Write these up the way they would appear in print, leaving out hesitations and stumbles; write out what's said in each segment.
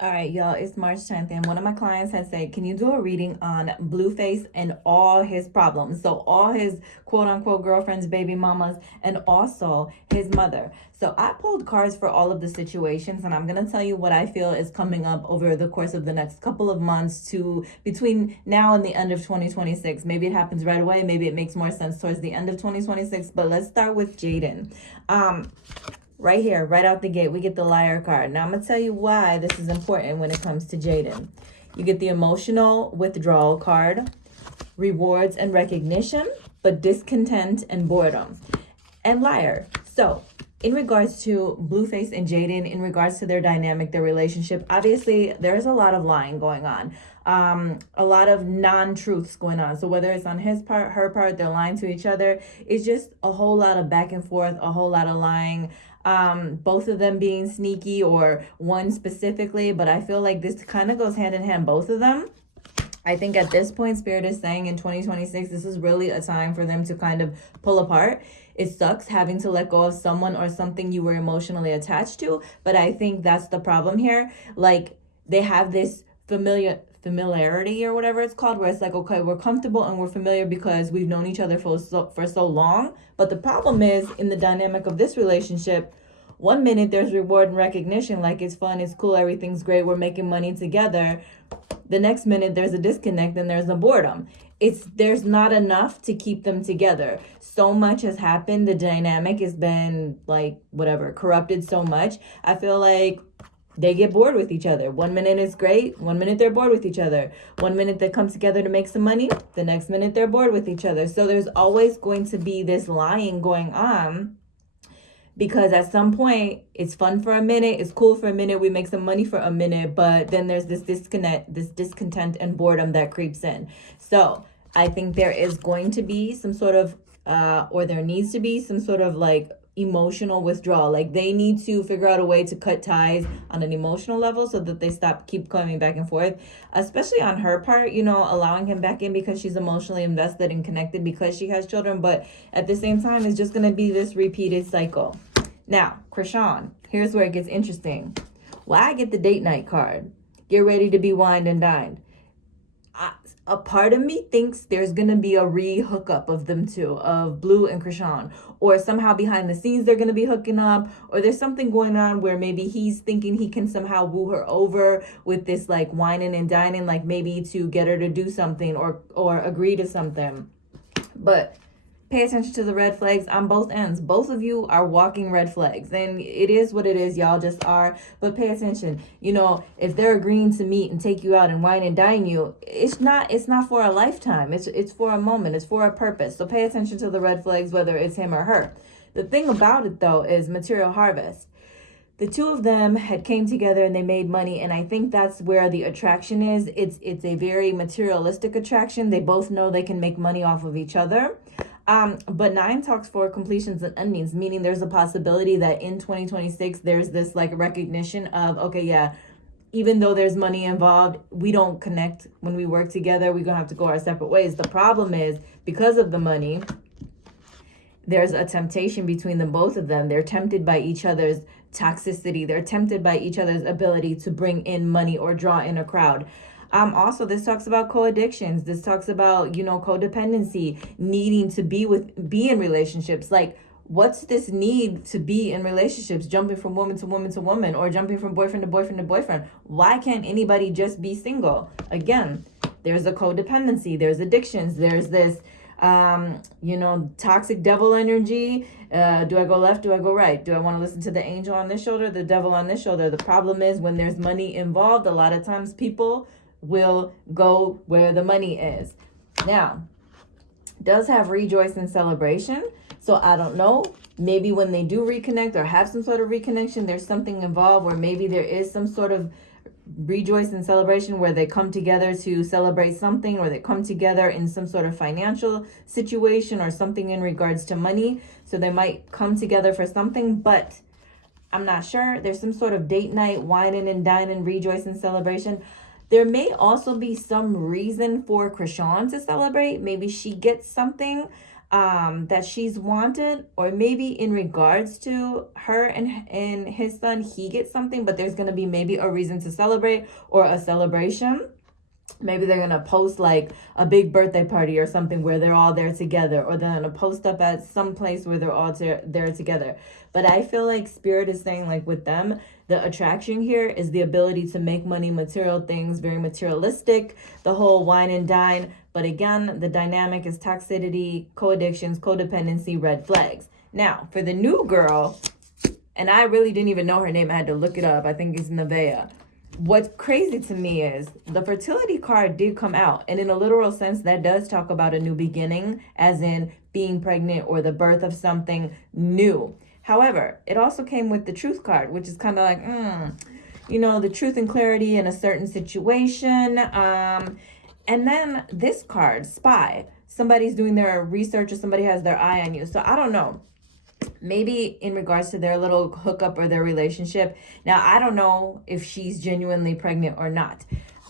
All right, y'all, it's March 10th, and one of my clients has said, can you do a reading on Blueface and all his problems? So, all his quote unquote girlfriends, baby mamas, and also his mother. So, I pulled cards for all of the situations, and I'm going to tell you what I feel is coming up over the course of the next couple of months to between now and the end of 2026. Maybe it happens right away, maybe it makes more sense towards the end of 2026, but let's start with Jaden. Right here, right out the gate, we get the liar card. Now, I'm going to tell you why this is important when it comes to Jaden. You get the emotional withdrawal card, rewards and recognition, but discontent and boredom, and liar. So, in regards to Blueface and Jaden, in regards to their dynamic, their relationship, obviously there's a lot of lying going on. A lot of non-truths going on. So whether it's on his part, her part, they're lying to each other. It's just a whole lot of back and forth, a whole lot of lying. Both of them being sneaky, or one specifically, but I feel like this kind of goes hand in hand, both of them. I think at this point, Spirit is saying in 2026, this is really a time for them to kind of pull apart. It sucks having to let go of someone or something you were emotionally attached to, but I think that's the problem here. Like, they have this familiarity or whatever it's called, where it's like, okay, we're comfortable and we're familiar because we've known each other for so long. But the problem is, in the dynamic of this relationship, one minute there's reward and recognition, like it's fun, it's cool, everything's great, we're making money together. The next minute there's a disconnect and there's a boredom. There's not enough to keep them together. So much has happened. The dynamic has been like whatever, corrupted so much. I feel like they get bored with each other. One minute is great, one minute they're bored with each other. One minute they come together to make some money, the next minute they're bored with each other. So there's always going to be this lying going on, because at some point it's fun for a minute, it's cool for a minute, we make some money for a minute, but then there's this discontent and boredom that creeps in. So I think there is going to be some sort of or there needs to be some sort of like emotional withdrawal. Like, they need to figure out a way to cut ties on an emotional level so that they keep coming back and forth, especially on her part, allowing him back in because she's emotionally invested and connected because she has children. But at the same time, it's just going to be this repeated cycle. Now, Cashawn, here's where it gets interesting. Well, I get the date night card. Get ready to be wined and dined. A part of me thinks there's going to be a re-hookup of them two, of Blue and Cashawn. Or somehow behind the scenes they're going to be hooking up. Or there's something going on where maybe he's thinking he can somehow woo her over with this like whining and dining, like maybe to get her to do something or agree to something. But pay attention to the red flags on both ends. Both of you are walking red flags, and it is what it is. Y'all just are. But pay attention. If they're agreeing to meet and take you out and wine and dine you, it's not for a lifetime. It's for a moment. It's for a purpose. So pay attention to the red flags, whether it's him or her. The thing about it though is material harvest. The two of them had came together and they made money, and I think that's where the attraction is. It's a very materialistic attraction. They both know they can make money off of each other. But 9 talks for completions and endings, meaning there's a possibility that in 2026 there's this like recognition of, okay, yeah, even though there's money involved, we don't connect when we work together. We're gonna have to go our separate ways. The problem is, because of the money, there's a temptation between them, both of them. They're tempted by each other's toxicity. They're tempted by each other's ability to bring in money or draw in a crowd. Also, this talks about co-addictions. This talks about, codependency, needing to be in relationships. Like, what's this need to be in relationships? Jumping from woman to woman to woman, or jumping from boyfriend to boyfriend to boyfriend. Why can't anybody just be single? Again, there's a codependency. There's addictions. There's this, toxic devil energy. Do I go left? Do I go right? Do I want to listen to the angel on this shoulder, the devil on this shoulder? The problem is, when there's money involved, a lot of times people will go where the money is. Now, does have rejoice and celebration. So I don't know, maybe when they do reconnect or have some sort of reconnection, there's something involved where maybe there is some sort of rejoice and celebration where they come together to celebrate something, or they come together in some sort of financial situation or something in regards to money. So they might come together for something, but I'm not sure. There's some sort of date night, whining and dining, rejoice and celebration. There may also be some reason for Cashawn to celebrate. Maybe she gets something. that she's wanted, or maybe in regards to her and his son, he gets something, but there's gonna be maybe a reason to celebrate or a celebration. Maybe they're gonna post like a big birthday party or something where they're all there together, or they're gonna post up at some place where they're all there together. But I feel like Spirit is saying, like, with them, the attraction here is the ability to make money, material things, very materialistic, the whole wine and dine. But again, the dynamic is toxicity, co-addictions, codependency, red flags. Now, for the new girl, and I really didn't even know her name, I had to look it up. I think it's Nevaeh. What's crazy to me is the fertility card did come out, and in a literal sense, that does talk about a new beginning, as in being pregnant or the birth of something new. However, it also came with the truth card, which is kind of like, the truth and clarity in a certain situation. And then this card, spy. Somebody's doing their research, or somebody has their eye on you. So I don't know. Maybe in regards to their little hookup or their relationship. Now, I don't know if she's genuinely pregnant or not.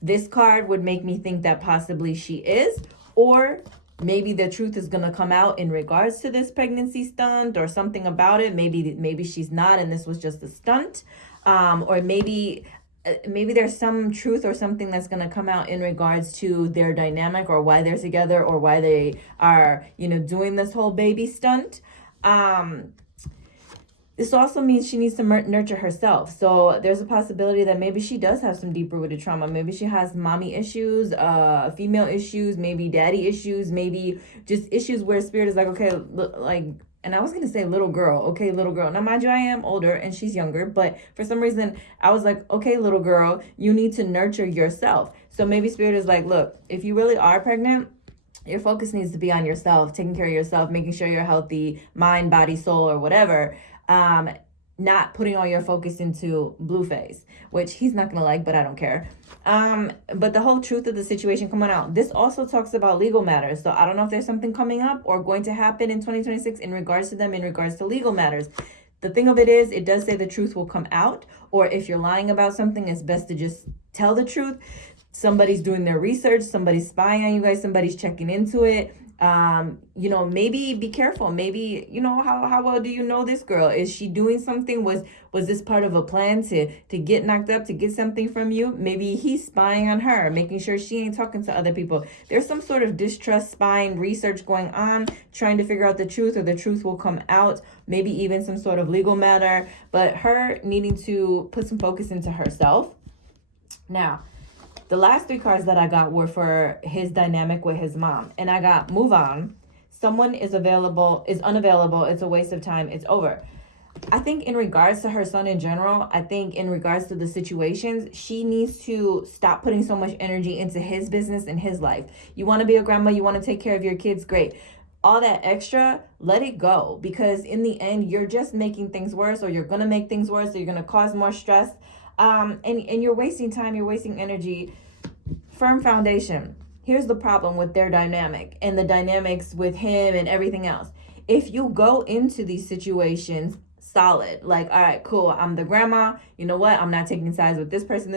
This card would make me think that possibly she is, or maybe the truth is going to come out in regards to this pregnancy stunt or something about it. Maybe she's not, and this was just a stunt. Or maybe there's some truth or something that's going to come out in regards to their dynamic, or why they're together, or why they are, doing this whole baby stunt. This also means she needs to nurture herself. So there's a possibility that maybe she does have some deep-rooted trauma. Maybe she has mommy issues, female issues, maybe daddy issues, maybe just issues where Spirit is like, okay, and I was going to say little girl. Okay, little girl. Now, mind you, I am older and she's younger, but for some reason I was like, okay, little girl, you need to nurture yourself. So maybe Spirit is like, look, if you really are pregnant, your focus needs to be on yourself, taking care of yourself, making sure you're healthy, mind, body, soul, or whatever. Not putting all your focus into Blueface, which he's not gonna like, but I don't care. But the whole truth of the situation coming out. This also talks about legal matters. So I don't know if there's something coming up or going to happen in 2026 in regards to them, in regards to legal matters. The thing of it is, it does say the truth will come out, or if you're lying about something, it's best to just tell the truth. Somebody's doing their research, somebody's spying on you guys, somebody's checking into it. Maybe be careful. Maybe, how well do you know this girl? Is she doing something? Was this part of a plan to get knocked up, to get something from you? Maybe he's spying on her, making sure she ain't talking to other people. There's some sort of distrust, spying, research going on, trying to figure out the truth, or the truth will come out. Maybe even some sort of legal matter, but her needing to put some focus into herself. Now, the last 3 cards that I got were for his dynamic with his mom. And I got move on. Someone is unavailable. It's a waste of time. It's over. I think in regards to her son in general, I think in regards to the situations, she needs to stop putting so much energy into his business and his life. You want to be a grandma, you want to take care of your kids, great. All that extra, let it go. Because in the end, you're just making things worse, or you're going to make things worse, or you're going to cause more stress. And you're wasting time, you're wasting energy. Firm foundation. Here's the problem with their dynamic and the dynamics with him and everything else. If you go into these situations solid, like, all right, cool, I'm the grandma, you know what, I'm not taking sides with this person,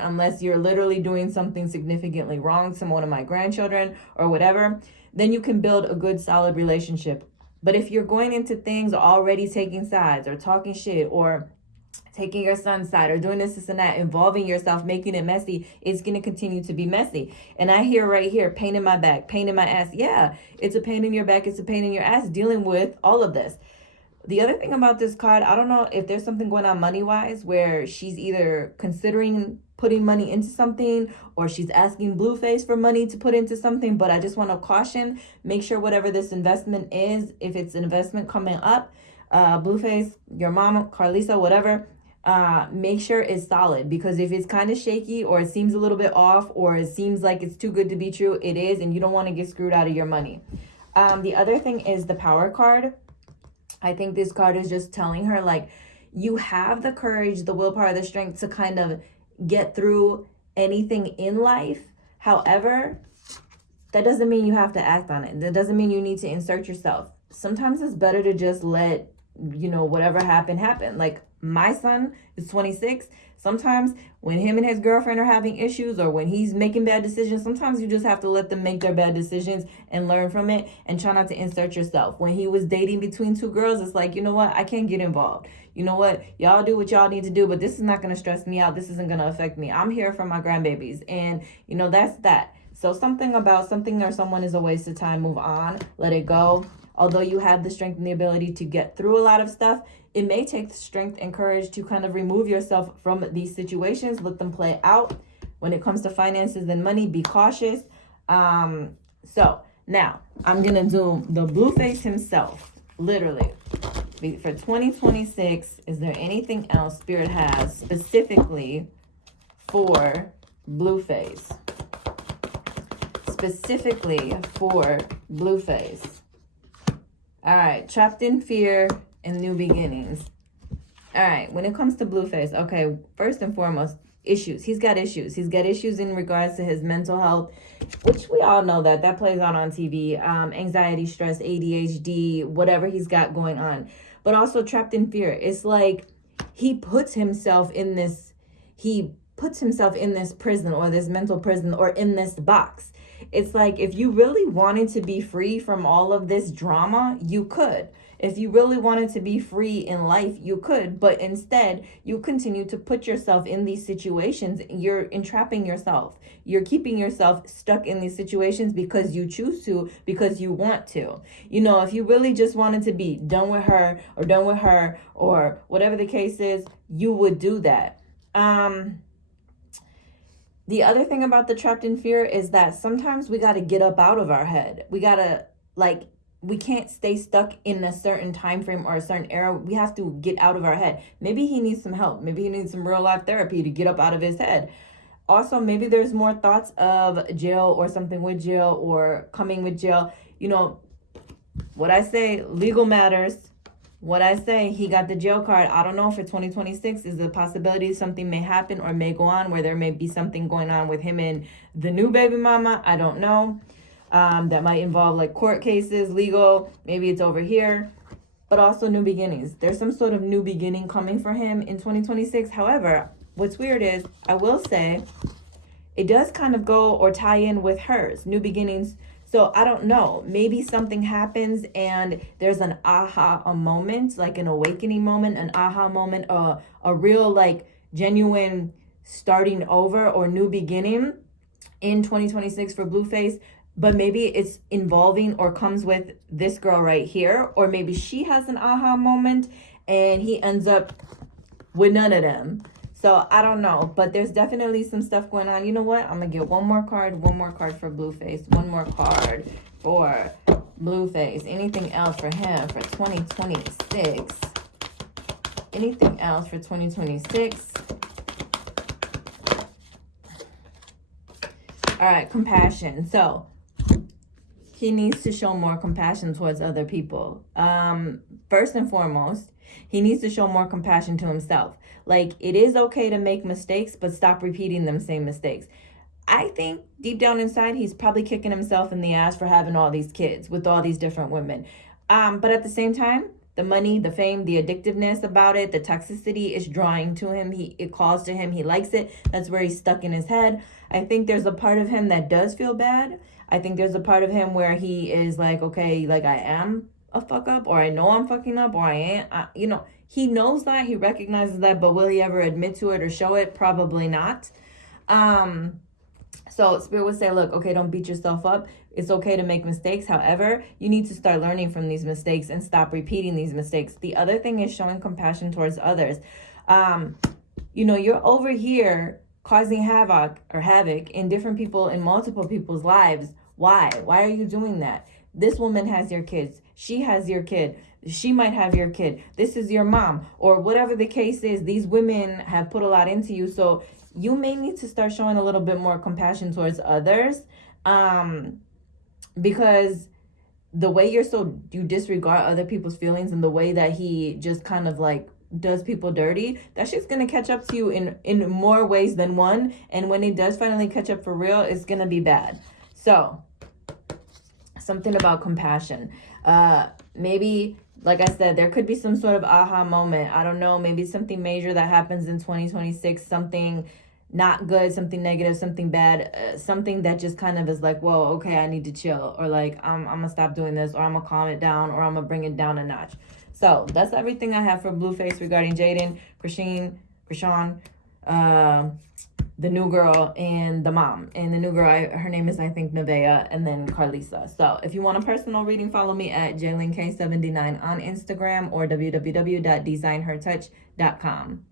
unless you're literally doing something significantly wrong to one of my grandchildren or whatever, then you can build a good solid relationship. But if you're going into things already taking sides, or talking shit, or taking your son's side, or doing this and that, involving yourself, making it messy, it's going to continue to be messy. And I hear right here, pain in my back, pain in my ass. Yeah, it's a pain in your back, it's a pain in your ass dealing with all of this. The other thing about this card, I don't know if there's something going on money-wise where she's either considering putting money into something, or she's asking Blueface for money to put into something. But I just want to caution, make sure whatever this investment is, if it's an investment coming up, Blueface, your mama, Carlisa, whatever, make sure it's solid. Because if it's kind of shaky, or it seems a little bit off, or it seems like it's too good to be true, it is, and you don't want to get screwed out of your money. The other thing is the power card. I think this card is just telling her, like, you have the courage, the willpower, the strength to kind of get through anything in life. However, that doesn't mean you have to act on it. That doesn't mean you need to insert yourself. Sometimes it's better to just let, whatever happen. Like, my son is 26. Sometimes when him and his girlfriend are having issues or when he's making bad decisions, sometimes you just have to let them make their bad decisions and learn from it and try not to insert yourself. When he was dating between two girls, it's like, you know what? I can't get involved. You know what? Y'all do what y'all need to do, but this is not going to stress me out. This isn't going to affect me. I'm here for my grandbabies. And, you know, that's that. So something about something or someone is a waste of time. Move on. Let it go. Although you have the strength and the ability to get through a lot of stuff, it may take strength and courage to kind of remove yourself from these situations. Let them play out. When it comes to finances and money, be cautious. So now I'm going to do the Blueface himself. Literally. For 2026, is there anything else Spirit has specifically for Blueface? Specifically for Blueface. All right, trapped in fear and new beginnings. All right, when it comes to Blueface, okay, first and foremost, issues. He's got issues. He's got issues in regards to his mental health, which we all know that plays out on TV. Anxiety, stress, ADHD, whatever he's got going on. But also trapped in fear. It's like he puts himself in this prison or this mental prison or in this box. It's like if you really wanted to be free from all of this drama, you could. If you really wanted to be free in life, you could. But instead, you continue to put yourself in these situations. You're entrapping yourself. You're keeping yourself stuck in these situations because you choose to, because you want to. You know, if you really just wanted to be done with her or whatever the case is, you would do that. The other thing about the trapped in fear is that sometimes we got to get up out of our head. We got to, we can't stay stuck in a certain time frame or a certain era. We have to get out of our head. Maybe he needs some help. Maybe he needs some real life therapy to get up out of his head. Also, maybe there's more thoughts of jail or something with jail or coming with jail. You know, what I say, legal matters. What I say, he got the jail card. I don't know, for 2026 is a possibility something may happen or may go on where there may be something going on with him and the new baby mama. I don't know. That might involve like court cases, legal. Maybe it's over here. But also new beginnings. There's some sort of new beginning coming for him in 2026. However, what's weird is, I will say, it does kind of go or tie in with hers. New beginnings. So I don't know, maybe something happens and there's an a moment, like an awakening moment, an aha moment, a real like genuine starting over or new beginning in 2026 for Blueface. But maybe it's involving or comes with this girl right here, or maybe she has an aha moment and he ends up with none of them. So I don't know, but there's definitely some stuff going on. You know what? I'm going to get one more card for Blueface. One more card for Blueface. Anything else for him for 2026? Anything else for 2026? All right, compassion. So he needs to show more compassion towards other people. First and foremost, he needs to show more compassion to himself. Like, it is okay to make mistakes, but stop repeating them same mistakes. I think deep down inside, he's probably kicking himself in the ass for having all these kids with all these different women. But at the same time, the money, the fame, the addictiveness about it, the toxicity is drawing to him. It calls to him. He likes it. That's where he's stuck in his head. I think there's a part of him that does feel bad. I think there's a part of him where he is like, okay, like I am a fuck up, or I know I'm fucking up, or I am, he knows that, he recognizes that, but will he ever admit to it or show it? Probably not. So Spirit would say, look, okay, don't beat yourself up. It's okay to make mistakes. However, you need to start learning from these mistakes and stop repeating these mistakes. The other thing is showing compassion towards others. You're over here causing havoc in different people, in multiple people's lives. Why? Why are you doing that? This woman has your kids. She has your kid. She might have your kid. This is your mom, or whatever the case is. These women have put a lot into you. So you may need to start showing a little bit more compassion towards others, because the way you disregard other people's feelings and the way that he just kind of like does people dirty, that shit's gonna catch up to you in more ways than one. And when it does finally catch up for real, it's gonna be bad. So something about compassion. Maybe like I said, there could be some sort of aha moment. I don't know, maybe something major that happens in 2026, something not good, something negative, something bad, something that just kind of is like, whoa, okay, I need to chill, or like, I'm gonna stop doing this, or I'm gonna calm it down, or I'm gonna bring it down a notch. So that's everything I have for Blueface regarding Jaden, Cashawn, the new girl, and the mom. And the new girl, her name is, I think, Nevaeh, and then Carlisa. So if you want a personal reading, follow me at JaylinK79 on Instagram or www.designhertouch.com.